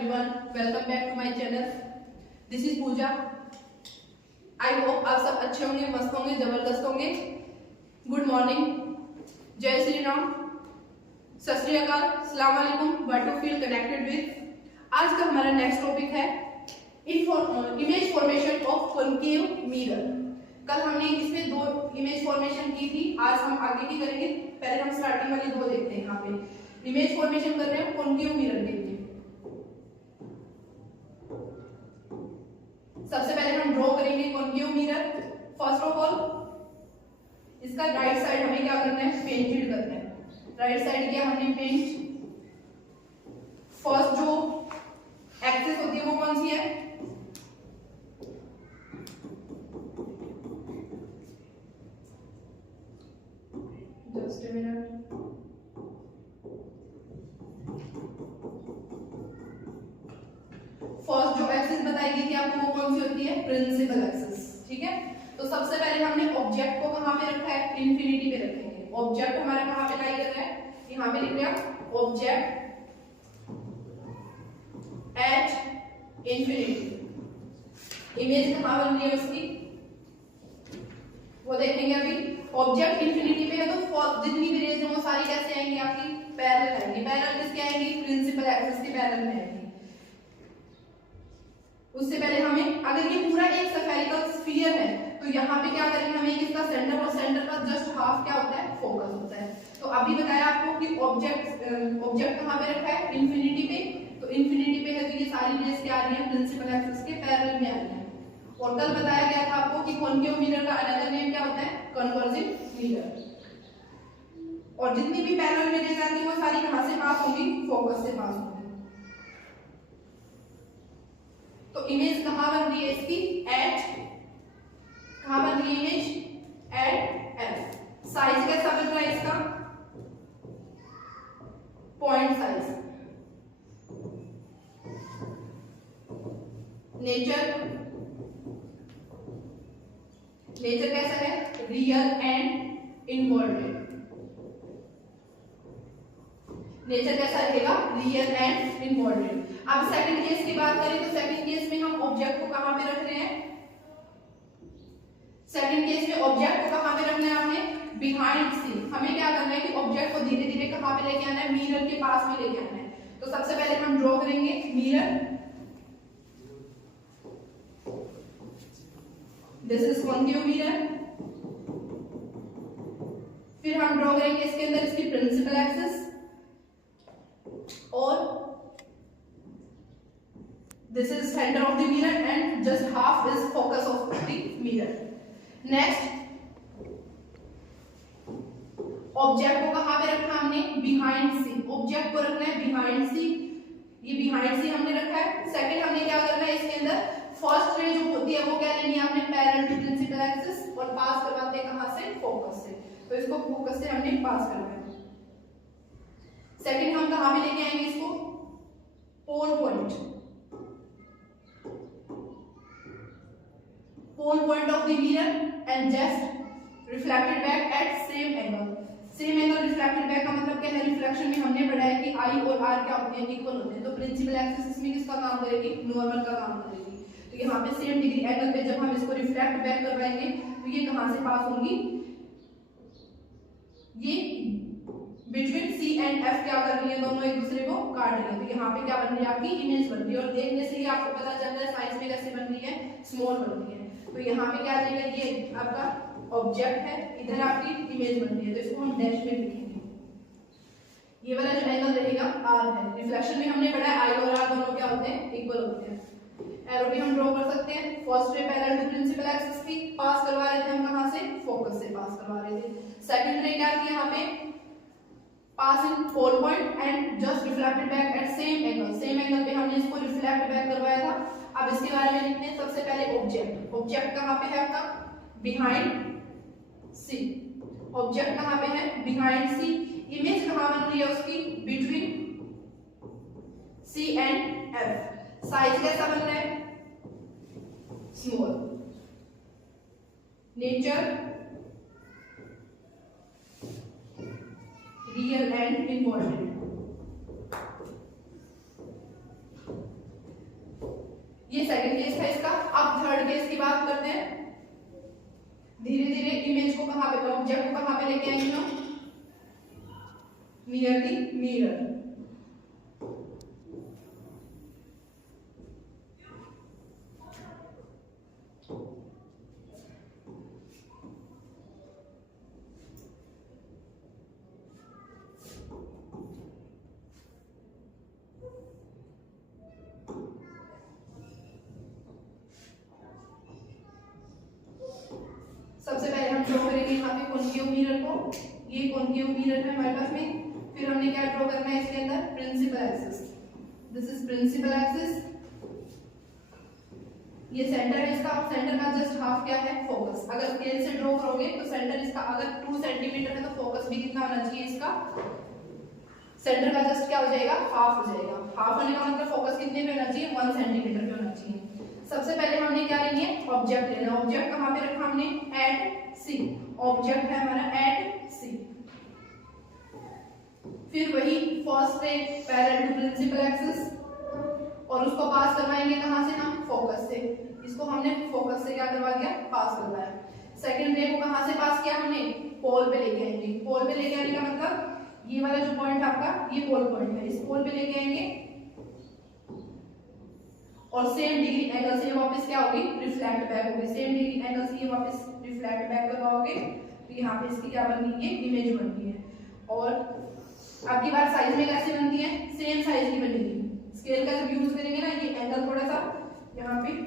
everyone, welcome back to my channel. This is Puja. I hope आप सब अच्छे होंगे, मस्त होंगे, जबरदस्त होंगे. गुड मॉर्निंग, जय श्री राम, सत श्री अकाल, अस्सलाम वालेकुम. What to feel connected with. आज का हमारा नेक्स्ट टॉपिक है image formation of concave mirror. कल हमने इसमें दो इमेज फॉर्मेशन की थी, आज हम आगे की करेंगे. पहले हम स्टार्टिंग वाली दो देखते हैं. यहाँ पे इमेज फॉर्मेशन कर रहे हैं कॉन्केव मिरर के लिए. सबसे पहले हम ड्रॉ करेंगे concave mirror. First of all इसका राइट साइड हमें क्या करना है, पेंटेड करना है. राइट साइड किया हमने पेंट. फर्स्ट जो एक्सिस होती है वो कौन सी है, जस्ट अ मिनट. फर्स्ट जो एक्सिस बताई गई थी आपको वो कौन सी होती है, प्रिंसिपल एक्सिस. ठीक है. तो सबसे पहले हमने ऑब्जेक्ट को कहां पे रखा है, इंफिनिटी पे रखेंगे. ऑब्जेक्ट हमारा कहां पे लाई कर रहा है, यहां पे लिख लिया ऑब्जेक्ट एट इंफिनिटी. इमेज कहां बन रही है उसकी वो देखेंगे अभी. ऑब्जेक्ट इंफिनिटी पे है तो जितनी भी रेज है वो सारी कैसे आएंगी, आपकी पैरेलल आएंगी. पैरेलल किसके आएंगी, प्रिंसिपल एक्सिस के पैरेलल में आएंगी. उससे पहले हमें, अगर ये पूरा एक स्फेरिकल स्फीयर है तो यहाँ पे क्या करेंगे, हमें इसका सेंटर और सेंटर का जस्ट हाफ क्या होता है, फोकस होता है. तो अभी बताया आपको कि ऑब्जेक्ट कहाँ पे रखा है, इंफिनिटी पे. तो इंफिनिटी पे है तो ये सारी रेज क्या आ रही है, प्रिंसिपल एक्सिस के पैरेलल में आ रही है. और कल बताया गया था आपको कि कॉन्केव मिरर का अनदर नेम क्या होता है, कन्वर्जिंग मिरर. और जितनी भी पैरेलल में रेज आती है वो सारी कहाँ से पास होंगी, फोकस से पास होंगी. तो इमेज कहां बन रही है इसकी, एट, कहां बन रही है इमेज, एट एफ. साइज कैसा बन रहा है इसका, पॉइंट साइज. नेचर कैसा है, रियल एंड इनवर्टेड. नेचर कैसा रहेगा, रियल एंड इनवर्टेड. अब सेकंड केस की बात करें तो सेकंड केस में हम ऑब्जेक्ट को कहां पे रख रहे हैं, सेकंड केस में ऑब्जेक्ट को कहां पे रखना है आपने, बिहाइंड सी. हमें क्या करना है कि ऑब्जेक्ट को धीरे धीरे कहां पे लेके आना है, मिरर के पास में लेके आना है. तो सबसे पहले हम ड्रॉ करेंगे mirror. This is concave mirror. फिर हम ड्रॉ करेंगे इसके अंदर इसकी प्रिंसिपल एक्सिस और this is center of the mirror and just half is focus of the mirror. Next, object को कहां पे रखा हमने, बिहाइंड सी. ऑब्जेक्ट को रखना है बिहाइंड सी. ये बिहाइंड सी हमने रखा है. सेकंड हमने क्या करना है, इसके अंदर फर्स्ट रे जो होती है वो क्या लेनी है आपने, पैरेलल टू प्रिंसिपल एक्सिस. और पास करवाते हैं कहां से, फोकस से. तो इसको फोकस से हमने पास करना है. सेकंड हम कहां पे लेके आएंगे इसको, पोल point. Pole point of the mirror and just reflected back at same angle. Same angle reflected back का मतलब क्या है, रिफ्लेक्शन में हमने पढ़ा है कि I और R क्या होते हैं, इक्वल होते हैं. तो प्रिंसिपल एक्सिस इसमें किसका काम करेगी, नॉर्मल का काम करेगी. तो यहाँ पे सेम डिग्री एंगल पे जब हम इसको रिफ्लेक्ट बैक करवाएंगे तो ये कहाँ से पास होंगी, ये बिटवीन C एंड F क्या कर रही है, दोनों एक दूसरे को काट रही है. तो यहाँ पे क्या बन रही है, आपकी इमेज बन रही है. और देखने से ही आपको पता चल रहा है साइज में कैसे बन रही है, स्मॉल बन रही है. तो यहाँ पे क्या आ जाएगा, ये आपका ऑब्जेक्ट है, इधर आपकी इमेज बन रही है. तो इसको हम डैश में लिखेंगे. ये वाला जो एंगल रहेगा R है. रिफ्लेक्शन में हमने पढ़ा है I और R दोनों क्या होते हैं, इक्वल होते हैं. एरो भी हम ड्रॉ कर सकते हैं. First ray parallel to principal axis की पास करवा रहे थे हम, कहां से, फोकस से पास करवा रहे थे. सेकंड रे क्या की, यहाँ पे pass in pole point and just reflected back at same angle. Same angle पे हमने इसको रिफ्लेक्ट बैक करवाया था. अब इसके बारे में लिखते हैं. सबसे पहले ऑब्जेक्ट. ऑब्जेक्ट कहां पे है आपका, बिहाइंड सी. ऑब्जेक्ट कहां पे है, बिहाइंड सी. इमेज कहां बन रही है उसकी, between C and F. Size कैसा बन रहा है, small. Nature real and important. ये सेकंड केस था इसका। अब थर्ड केस की बात करते हैं। धीरे धीरे इमेज को कहां पे, ऑब्जेक्ट को कहां पे लेके आएंगे हम, नियर दी मिरर। सबसे पहले हम ड्रॉ करेंगे यहाँ पे कॉन्केव मिरर को। ये कॉन्केव मिरर है हमारे पास में। फिर हमने क्या ड्रॉ करना है इसके अंदर, principal axis. This is principal axis. ये सेंटर है इसका। सेंटर का जस्ट हाफ क्या है, फोकस। अगर स्केल से ड्रॉ करोगे तो सेंटर इसका अगर 2 सेंटीमीटर है तो फोकस भी कितना होना चाहिए इसका, सेंटर का जस्ट क्या हो जाएगा, हाफ हो जाएगा। हाफ होने का मतलब फोकस कितने पे होना चाहिए, 1 सेंटीमीटर पे होना चाहिए। सबसे पहले हमने क्या लेनी है, ऑब्जेक्ट लेना। ऑब्जेक्ट कहां पे रखा हमने, एट सी। ऑब्जेक्ट है हमारा एट सी। फिर वही first ray parallel to principal axis, और उसको पास करवाएंगे कहां से हम, फोकस से। इसको हमने फोकस से क्या करवा दिया, पास करवाया। सेकंड रे को कहां से पास किया हमने, पोल पे लेके आएंगे। पोल पे लेके आने का मतलब ये वाला जो पॉइंट आपका, ये पोल पॉइंट है, इस पोल पे लेके आएंगे और सेम डिग्री एंगल से वापस क्या होगी, रिफ्लेक्ट बैक होगी। सेम डिग्री एंगल से ये वापस रिफ्लेक्ट बैक करवाओगे तो यहाँ पे इसकी क्या बन रही है, इमेज बनती है। और आपकी बात साइज में कैसे बनती है, सेम साइज की बनेगी। स्केल का जब यूज करेंगे ना, ये एंगल थोड़ा सा यहाँ पे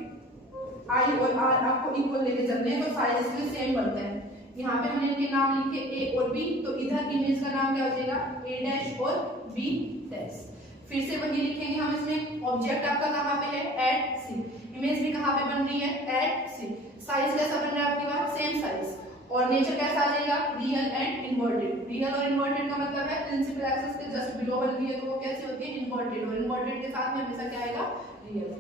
आई और आर आपको इक्वल लेके चलने हैं तो साइज इसमें सेम बनता है। यहाँ पे हमने इनके नाम लिखे ए और बी, तो इधर इमेज का नाम क्या हो जाएगा, ए डैश और बी डैश। फिर से वही लिखेंगे हम इसमें। ऑब्जेक्ट आपका कहाँ पे है, एट सी। इमेज भी कहाँ पे बन रही है, एट सी। साइज कैसा बन रहा है आपकी बात, सेम साइज। और नेचर कैसा आ जाएगा, रियल एंड इन्वर्टेड। रियल और इन्वर्टेड का मतलब है प्रिंसिपल एक्सिस के जस्ट बिलो बन रही है तो वो कैसे होती है, इन्वर्टेड। और इन्वर्टेड के साथ में हमेशा क्या आएगा, रियल।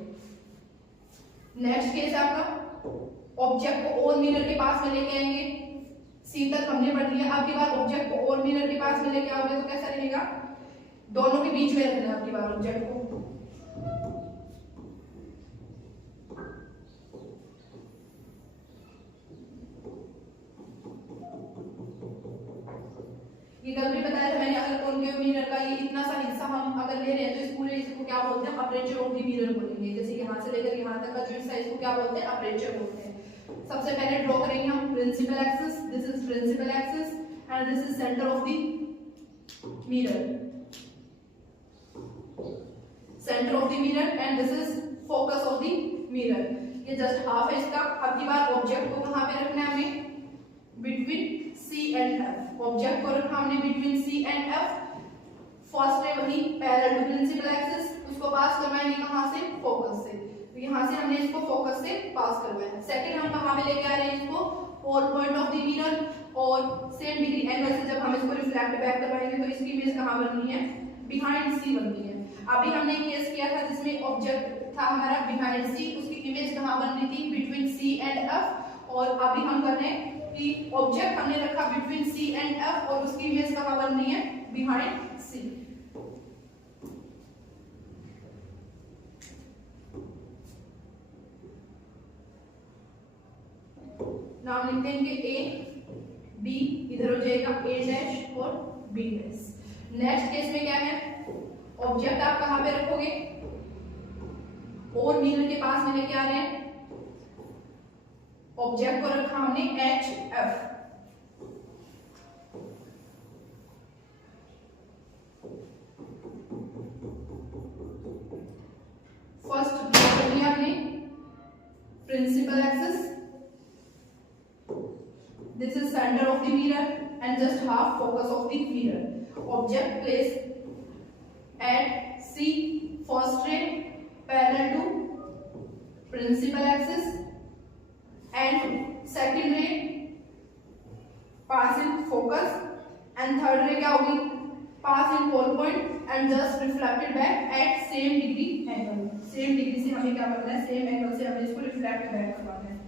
नेक्स्ट केस आपका, ऑब्जेक्ट को और मिरर के पास में लेके आएंगे। सी तक हमने पढ़ लिया। अब की बार ऑब्जेक्ट को और मिरर के पास में लेके आओगे तो कैसा रहेगा, दोनों के बीच में रखना है आपकी बार ऑब्जेक्ट को। ये कल भी बताया था मैंने, अगर कॉन्केव मिरर का ये इतना सा हिस्सा हम अगर ले रहे हैं तो इस पूरे हिस्से को क्या बोलते हैं, अपर्चर ऑफ द मिरर बोलेंगे। जैसे यहाँ से लेकर यहाँ तक का जो हिस्सा है इसको क्या बोलते हैं, अपर्चर बोलते हैं। सबसे पहले ड्रॉ करेंगे हम principal axis. This is principal axis and this is centre of the mirror. Centre of the mirror and this is focus of the mirror. ये जस्ट हाफ है इसका। अब की बार ऑब्जेक्ट को कहां पे रखना है हमें, between C and F। Object को रखा हमने between C and F। First ray वही पैरेलल टू प्रिंसिपल एक्सिस, उसको पास करवाएंगे कहां से, फोकस से। तो यहां से हमने इसको फोकस से पास करवाया। सेकंड हम कहां पे लेके आ रहे हैं इसको, पोल पॉइंट ऑफ द मिरर। और सेम डिग्री एंगल से जब हम इसको रिफ्लेक्ट बैक करवाएंगे तो इसकी इमेज कहां बननी है, बिहाइंड C बननी है। अभी हमने केस किया था जिसमें ऑब्जेक्ट था हमारा बिहाइंड C, उसकी इमेज कहां बन रही थी, बिटवीन C एंड F। और अभी हम कर रहे हैं कि ऑब्जेक्ट हमने रखा बिटवीन C एंड F और उसकी इमेज कहां बन रही है, बिहाइंड C। नाम लिखते हैं इनके A B, इधर हो जाएगा A डैश और B डैश। नेक्स्ट केस में क्या है, ऑब्जेक्ट आप कहां पे रखोगे, और मिरर के पास में लेके आ रहे हैं। ऑब्जेक्ट को रखा हमने एच एफ। फर्स्ट ड्रॉ कर लिया हमने principal axis. This is centre of the mirror and just half focus of the mirror. Object place at C, first ray parallel to principal axis and second ray pass in focus and third ray क्या होगी, pass in pole point and just reflected back at same degree angle. Same degree से हमें क्या करना है, same angle से हमें इसको रिफ्लेक्ट बैक करवाना है।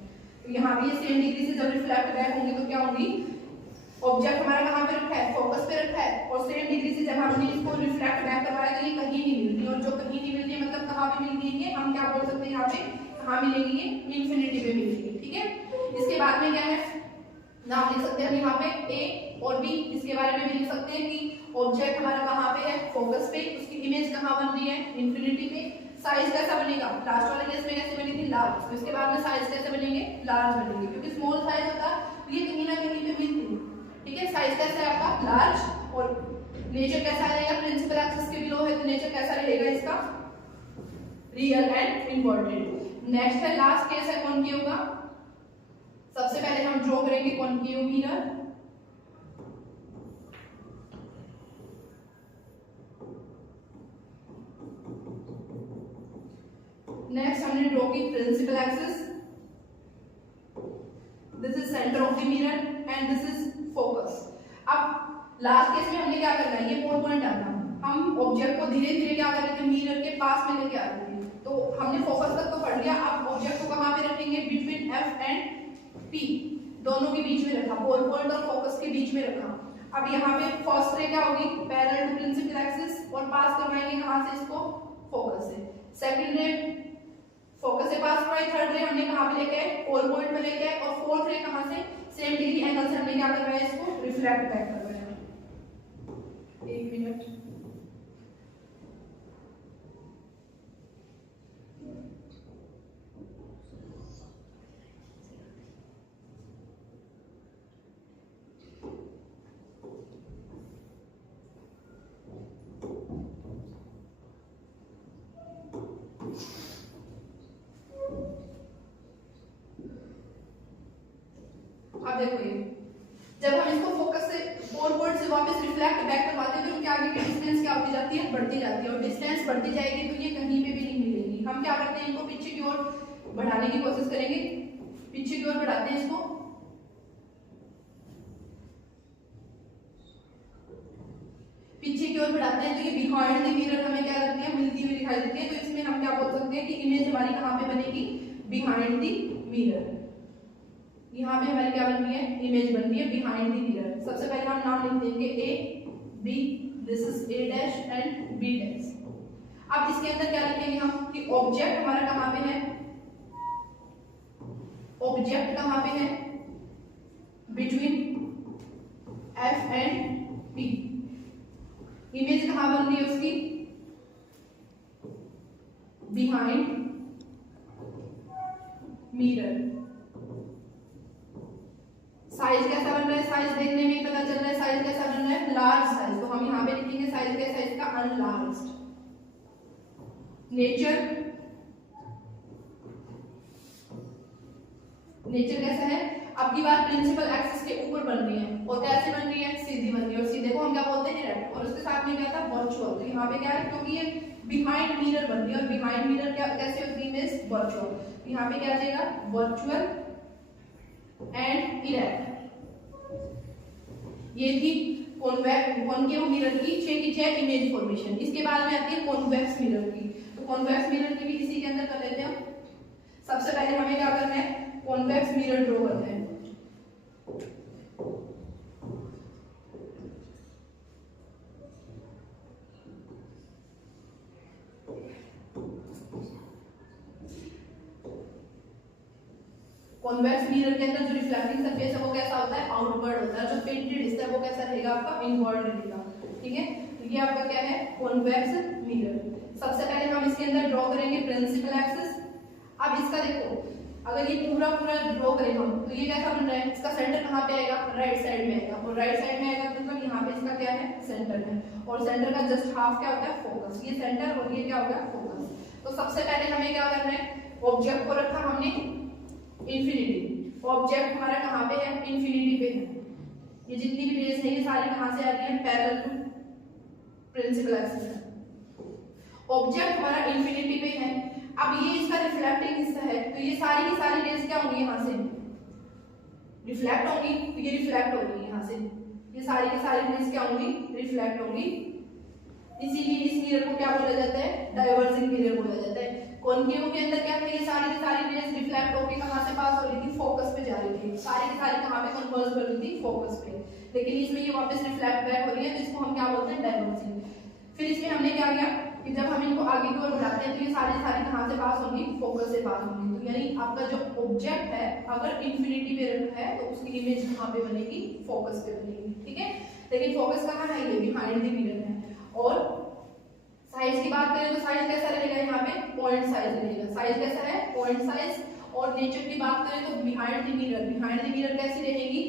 तो यहाँ भी ये सेम डिग्री से जब रिफ्लेक्ट बैक होंगे तो क्या होंगी, ऑब्जेक्ट हमारा कहाँ पे रखा है, फोकस पे रखा है, और सेम डिग्री से जब हमने इसको रिफ्लेक्ट बैक करवाया तो ये कहीं नहीं मिलती, और जो कहीं नहीं मिलती मतलब कहाँ पे मिल गई है, हम क्या बोल सकते हैं यहाँ पे कहाँ मिलेगी, ये इंफिनिटी पे मिलेगी। ठीक है, इसके बाद में क्या है, नाम लिख सकते हैं हम यहाँ पे ए और बी। इसके बारे में भी लिख सकते हैं कि ऑब्जेक्ट हमारा कहाँ पे है, फोकस पे, उसकी इमेज कहाँ बन रही है, इंफिनिटी पे। साइज कैसा बनेगा, लास्ट वाले केस में कैसे बनी थी, लार्ज, तो इसके बाद में साइज कैसे बनेंगे, लार्ज बनेंगे, क्योंकि स्मॉल साइज होता तो ये कहीं ना कहीं पे मिलती। ठीक है, साइज कैसा है आपका, लार्ज, और नेचर कैसा रहेगा, प्रिंसिपल एक्सिस के बिलो है तो नेचर कैसा रहेगा इसका, रियल एंड इम्पोर्टेंट। नेक्स्ट है लास्ट केस है कॉनकेव का। सबसे पहले हम ड्रॉ करेंगे कॉनकेव मिरर। नेक्स्ट हमने ड्रॉ की principal axis, this is centre of the mirror and this is focus. अब लास्ट केस में हमने क्या करना है, ये 4 पॉइंट डालना, हम ऑब्जेक्ट को धीरे धीरे क्या कर रहे थे, मिरर के पास में लेके आ रहे थे, तो हमने फोकस तक तो पढ़ लिया। अब ऑब्जेक्ट को कहां पे रखेंगे, बिटवीन एफ एंड पी दोनों के बीच में रखा, 4 पॉइंट और फोकस के बीच में रखा। अब यहाँ पे फर्स्ट रे क्या होगी, पैरेलल टू प्रिंसिपल एक्सिस, और पास करवाएंगे कहां से इसको, फोकस से। सेकंड रे फोकस से पास करवाई, थर्ड रे हमने कहां पे लेके आए, 4 पॉइंट पे लेके आए, और फोर्थ रे कहां से, सेम डिग्री एंगल से हमने क्या करवाया, इसको रिफ्लेक्ट बैक करवाया। एक मिनट, अब देखो ये जब हम इसको फोकस से 4 पॉइंट से वापस रिफ्लेक्ट बैक करवाते हैं तो क्या आगे की डिस्टेंस क्या होती जाती है, बढ़ती जाती है, और डिस्टेंस बढ़ती जाएगी तो ये कहीं पे भी नहीं मिलेगी। हम क्या करते हैं, इनको पीछे की ओर बढ़ाने की कोशिश करेंगे, पीछे की ओर बढ़ाते हैं इसको, पीछे की ओर बढ़ाते हैं तो ये बिहाइंड द मिरर हमें क्या लगती है, मिलती हुई दिखाई देती है। तो इसमें हम क्या बोल सकते हैं कि इमेज हमारी कहां पे बनेगी, बिहाइंड द मिरर। यहाँ पे हमारी क्या बन रही है, इमेज बन रही है बिहाइंड द मिरर। सबसे पहले हम नाम लिख देंगे A B, this is A dash and B dash. अब इसके अंदर क्या लिखेंगे हम कि ऑब्जेक्ट हमारा कहाँ पे है, ऑब्जेक्ट कहाँ पे है, between F and P. Image कहाँ बन रही है उसकी, बिहाइंड मिरर। साइज कैसा बन रहा है, साइज देखने में पता चल रहा है साइज कैसा बन रहा है, लार्ज साइज, तो हम यहाँ पे लिखेंगे साइज कैसा है इसका, अनलार्ज्ड। नेचर, नेचर कैसा है, अब की बार प्रिंसिपल एक्सिस के ऊपर बन रही है, और कैसे बन रही है, सीधी बन रही है, और सीधे को हम क्या बोलते हैं, डायरेक्ट, और उसके साथ में क्या था, वर्चुअल। तो यहाँ पे क्या है, क्योंकि ये बिहाइंड मिरर बन रही है, और बिहाइंड मिरर क्या कैसे होती है, इमेज वर्चुअल। यहाँ पे क्या आ जाएगा, वर्चुअल एंड इरेक्ट। ये थी कॉनकेव मिरर की 6 की 6 इमेज फॉर्मेशन। इसके बाद में आती है कॉन्वेक्स मिरर की। तो कॉन्वेक्स मिरर की भी इसी के अंदर कर लेते हैं। सबसे पहले हमें क्या करना है, कॉन्वेक्स मिरर ड्रॉ करना है। कॉन्वेक्स मिरर के अंदर जो रिफ्लेक्टिंग सरफेस है वो कैसा होता है, आउटवर्ड होता है। जो पेंटेड हिस्सा है वो कैसा रहेगा, आपका इनवर्ड रहेगा। ठीक है, तो ये आपका क्या है, कॉन्वेक्स मिरर। सबसे पहले हम इसके अंदर ड्रॉ करेंगे प्रिंसिपल एक्सिस। अब इसका देखो, अगर ये पूरा पूरा ड्रॉ करें हम तो ये कैसा बन रहा है, इसका सेंटर कहाँ पे आएगा, राइट साइड में आएगा, और राइट साइड में आएगा मतलब यहाँ पे इसका क्या है, सेंटर है, और सेंटर का जस्ट हाफ क्या होता है, फोकस। ये सेंटर और ये क्या होगा, फोकस। तो सबसे पहले हमें क्या करना है, ऑब्जेक्ट को रखा हमने इंफिनिटी। ऑब्जेक्ट हमारा कहाँ पे है, इंफिनिटी पे है। ये जितनी भी रेज है ये सारी कहाँ से आ रही है, पैरेलल टू प्रिंसिपल एक्सिस है। ऑब्जेक्ट हमारा इंफिनिटी पे है। अब ये इसका रिफ्लेक्टिंग हिस्सा है, तो ये सारी की सारी रेज क्या होंगी, यहाँ से रिफ्लेक्ट होंगी, तो ये रिफ्लेक्ट होगी यहाँ से। ये सारी की सारी रेज क्या होंगी, रिफ्लेक्ट होंगी। इसीलिए इस मिरर को क्या बोला जाता है, डाइवर्जिंग मिरर बोला जाता है। कॉनकेव के अंदर क्या है, ये सारी की सारी रेज रिफ्लेक्ट होकर कहां से पास हो रही थी, फोकस पे जा रही थी। सारी की सारी कहां पे कन्वर्ज कर रही थी, फोकस पे। लेकिन इसमें ये वापस रिफ्लेक्ट बैक हो रही है, तो इसको हम क्या बोलते हैं, डाइवर्जिंग। फिर इसमें हमने क्या किया कि जब हम इनको आगे की ओर बढ़ाते हैं तो ये सारी कहाँ से पास होंगी, फोकस से पास होंगी। तो यानी आपका जो ऑब्जेक्ट है अगर इंफिनिटी पे रखा है तो उसकी इमेज कहाँ पे बनेगी, फोकस पे बनेगी, ठीक है। लेकिन फोकस कहाँ है, ये बिहाइंड द मिरर है। और साइज की बात करें तो साइज कैसा रहेगा, यहाँ पे पॉइंट साइज रहेगा। साइज कैसा है, पॉइंट साइज। और नेचर की बात करें तो बिहाइंड द मिरर कैसी रहेगी,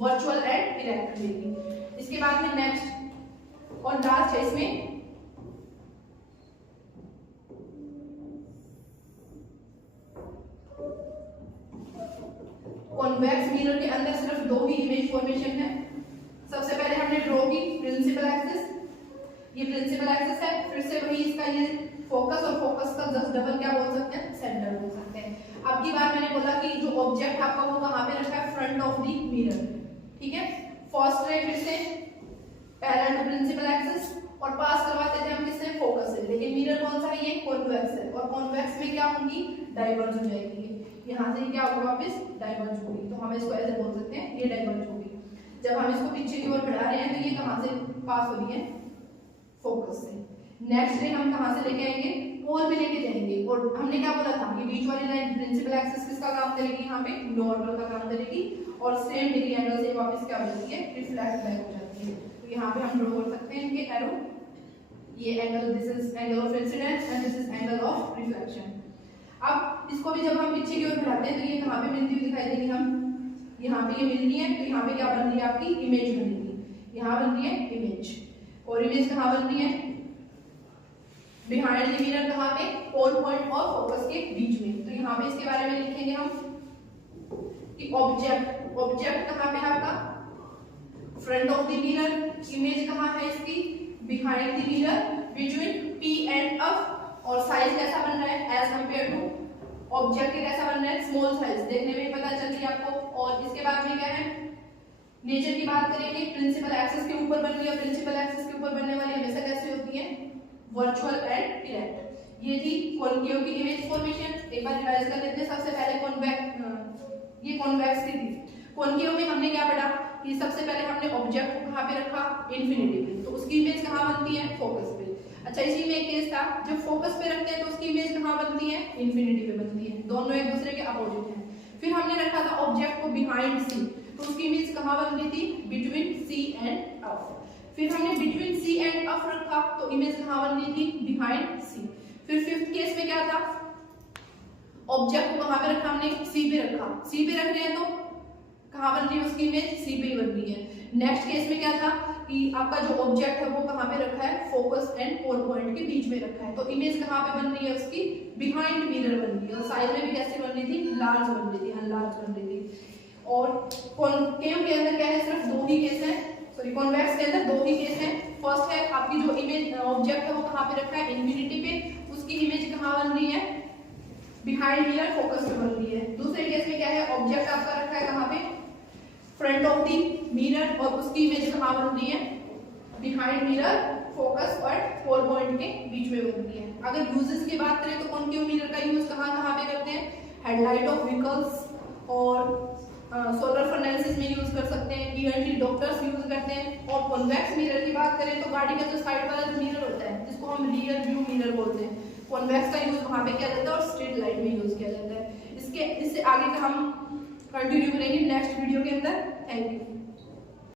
वर्चुअल एंड इरेक्ट रहेगी। इसके बाद में नेक्स्ट और लास्ट है इसमें कॉन्वेक्स मिरर के अंदर सिर्फ दो ही इमेज फॉर्मेशन है। सबसे पहले हमने ड्रॉ की प्रिंसिपल एक्सिस, ये प्रिंसिपल एक्सिस है। फिर से वही इसका ये फोकस और फोकस का जस्ट डबल क्या बोल सकते हैं, सेंटर बोल सकते हैं। अब की बार मैंने बोला कि जो ऑब्जेक्ट आपका वो कहाँ पे रखा है, फ्रंट ऑफ द मिरर, ठीक है। फर्स्ट रे फिर से पैरेलल टू प्रिंसिपल एक्सिस और पास करवाते थे हम किससे, फोकस से। लेकिन मिरर कौन सा है, ये कॉन्वेक्स है। और कॉन्वेक्स में क्या होंगी, डाइवर्ज हो जाएगी, यहाँ से क्या होगा, वापस डाइवर्ज होगी। तो हम इसको ऐसे बोल सकते हैं, ये डाइवर्ज होगी। जब हम इसको पीछे की ओर बढ़ा रहे हैं तो ये कहाँ से पास हो रही है, फोकस से। नेक्स्ट रे हम कहाँ से लेके आएंगे, पोल पे लेके जाएंगे। और हमने क्या बोला था कि बीच वाली लाइन प्रिंसिपल एक्सिस किसका काम करेगी, यहाँ पे नॉर्मल का काम करेगी। और सेम डिग्री एंगल से वापस क्या हो जाती है, रिफ्लेक्ट बैक हो जाती है। तो यहाँ पे हम ड्रॉ कर सकते हैं इनके एरो, ये angle, this is angle of incidence and this is angle of reflection. अब इसको भी जब हम पीछे की ओर बढ़ाते हैं तो ये कहाँ पे मिलती हुई दिखाई देगी, हम यहाँ पे ये मिल रही है। तो यहाँ पे क्या बन रही है, आपकी इमेज बन रही है, यहाँ बन रही है इमेज। और इमेज कहाँ बन रही है, बिहाइंड द मिरर, कहाँ पे, पोल पॉइंट और फोकस के बीच में। तो यहाँ पे इसके बारे में लिखेंगे हम कि ऑब्जेक्ट कहाँ पे है आपका, front of the mirror. Image कहाँ है इसकी, behind the mirror, between P and F. और साइज कैसा बन रहा है, एज कंपेयर टू ऑब्जेक्ट के कैसा बन रहा है, स्मॉल साइज। देखने में पता चल रही है आपको। और इसके बाद में क्या है, नेचर की बात करेंगे, प्रिंसिपल एक्सिस के ऊपर बन रही है। प्रिंसिपल एक्सिस के ऊपर बनने वाली हमेशा कैसी होती है, वर्चुअल एंड इरेक्ट। ये थी कॉनकेव की इमेज फॉर्मेशन। एक बार रिवाइज कर लेते हैं। सबसे पहले ये कॉन्वेक्स की थी। कॉनकेव में हमने क्या पढ़ा कि सबसे पहले हमने ऑब्जेक्ट को कहाँ पे रखा, इन्फिनिटी पे। तो उसकी इमेज कहाँ बनती है, फोकस पे। अच्छा, इसी में एक केस था, जब फोकस पे रखते हैं तो उसकी इमेज कहाँ बनती है, इन्फिनिटी पे बनती है। दोनों एक दूसरे के अपोजिट हैं। फिर हमने रखा था ऑब्जेक्ट को बिहाइंड सी, तो उसकी इमेज कहाँ बन रही थी, बिटवीन सी एंड एफ। फिर हमने बिटवीन सी एंड एफ रखा तो इमेज कहाँ बन रही थी, बिहाइंड सी। फिर फिफ्थ केस में क्या था, ऑब्जेक्ट को कहाँ पे रखा हमने, सी पे रखा। सी पे रख रहे हैं तो कहाँ बन रही है उसकी इमेज, सी पे ही बन रही है। नेक्स्ट केस में क्या था कि आपका जो ऑब्जेक्ट है वो कहाँ पे रखा है, फोकस एंड पोल पॉइंट के बीच में रखा है। तो इमेज कहाँ पे बन रही है उसकी, बिहाइंड मिरर बन रही है। और साइज में भी कैसे बन रही थी, लार्ज बन रही थी, लार्ज बन रही थी। और कॉनकेव के अंदर क्या है, सिर्फ दो ही केस है, सॉरी कॉन्वेक्स के अंदर दो ही केस है। फर्स्ट है आपकी जो इमेज ऑब्जेक्ट है वो कहाँ पे रखा है, इन्फिनिटी पे, उसकी इमेज कहाँ बन रही है, बिहाइंड मिरर, फोकस पे बन रही है। दूसरे केस में क्या है, ऑब्जेक्ट आपका रखा है कहाँ पे, फ्रंट ऑफ दी मिरर, और उसकी इमेज कहाँ बन रही है, बिहाइंड मिरर, फोकस और पोल पॉइंट के बीच में बन रही है। अगर यूजेस की बात करें तो कॉनकेव मिरर का यूज कहाँ पे करते हैं, हेडलाइट ऑफ व्हीकल्स और सोलर फर्नेसेस में यूज कर सकते हैं, ईएनटी डॉक्टर्स यूज करते हैं। और कॉन्वेक्स मिरर की बात करें तो गाड़ी का जो साइड वाला जो मिरर होता है जिसको हम रियर व्यू मिरर बोलते हैं, कॉन्वेक्स का यूज वहां पे किया जाता है और स्ट्रीट लाइट में यूज किया जाता है। इससे आगे का हम कंटिन्यू करेंगे नेक्स्ट वीडियो के अंदर। Thank you.